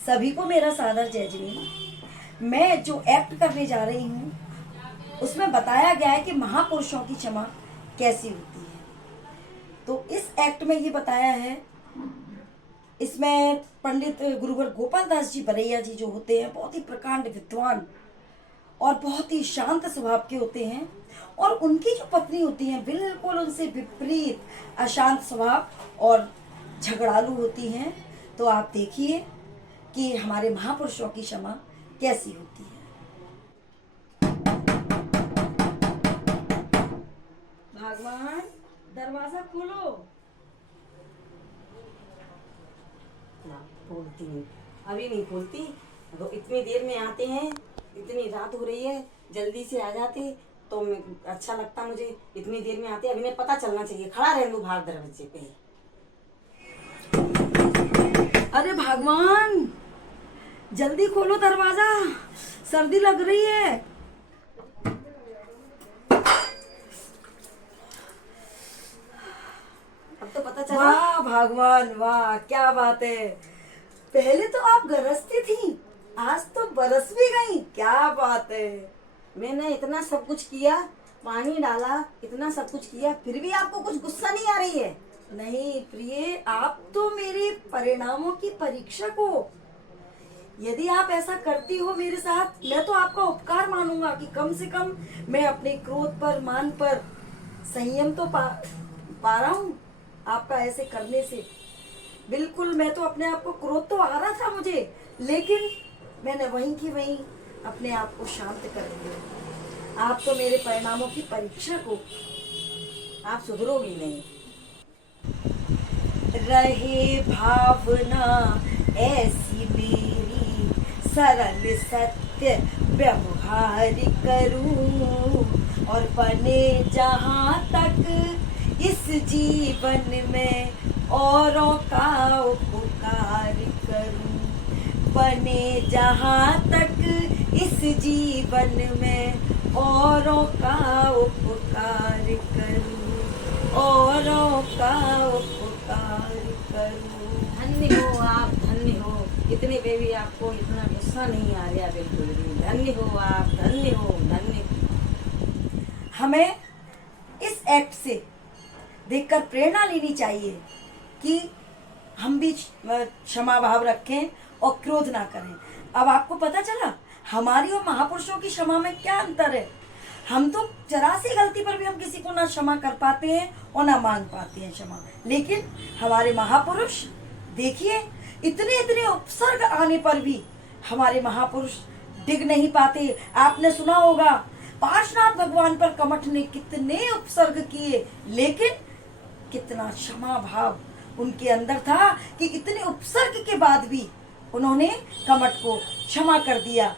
सभी को मेरा सादर जय जय। मैं जो एक्ट करने जा रही हूँ उसमें बताया गया है कि महापुरुषों की क्षमा कैसी होती है। तो इस एक्ट में ये बताया है, इसमें पंडित गुरुवर गोपाल दास जी बरैया जी जो होते हैं बहुत ही प्रकांड विद्वान और बहुत ही शांत स्वभाव के होते हैं, और उनकी जो पत्नी होती हैं बिल्कुल उनसे विपरीत अशांत स्वभाव और झगड़ालू होती हैं। तो आप देखिए कि हमारे महापुरुषों की क्षमा कैसी होती है। भगवान दरवाजा खोलो। ना खोलती नहीं, अभी नहीं खोलती। वो इतनी देर में आते हैं, इतनी रात हो रही है, जल्दी से आ जाते तो अच्छा लगता मुझे। इतनी देर में आते, अभी ने पता चलना चाहिए, खड़ा रह लू बाहर दरवाजे पे। अरे भगवान जल्दी खोलो दरवाजा, सर्दी लग रही है। अब तो पता चला। वाह भगवान वाह, क्या बात है। पहले तो आप गरजती थी, आज तो बरस भी गई, क्या बात है। मैंने इतना सब कुछ किया, पानी डाला, इतना सब कुछ किया, फिर भी आपको कुछ गुस्सा नहीं आ रही है? नहीं प्रिय, आप तो मेरे परिणामों की परीक्षक हो। यदि आप ऐसा करती हो मेरे साथ, मैं तो आपका उपकार मानूंगा कि कम से कम मैं अपने क्रोध पर, मान पर संयम तो पा रहा हूँ आपका ऐसे करने से। बिल्कुल, मैं तो अपने आप को, क्रोध तो आ रहा था मुझे, लेकिन मैंने वहीं की वहीं अपने आप को शांत कर लिया। आप तो मेरे परिणामों की परीक्षक हो, आप सुधरोगी नहीं। रहे भावना ऐसी मेरी, सरल सत्य व्यवहार करूं, और बने जहां तक इस जीवन में औरों का उपकार करूं। बने जहां तक इस जीवन में औरों का उपकार करूं, औरों का उपकार करूं। धन्य हो आप, धन्य हो। इतने पे भी आपको इतना गुस्सा नहीं आ रहा, बिल्कुल भी। धन्य हो आप, धन्य हो, धन्य। हमें इस एक्ट से देखकर प्रेरणा लेनी चाहिए कि हम भी क्षमा भाव रखें और क्रोध ना करें। अब आपको पता चला हमारी और महापुरुषों की क्षमा में क्या अंतर है। हम तो जरा सी गलती पर भी हम किसी को ना क्षमा कर पाते हैं और ना मांग पाते हैं क्षमा, लेकिन हमारे महापुरुष देखिए, इतने इतने उपसर्ग आने पर भी हमारे महापुरुष डिग नहीं पाते। आपने सुना होगा पार्श्वनाथ भगवान पर कमठ ने कितने उपसर्ग किए, लेकिन कितना क्षमा भाव उनके अंदर था कि इतने उपसर्ग के बाद भी उन्होंने कमठ को क्षमा कर दिया।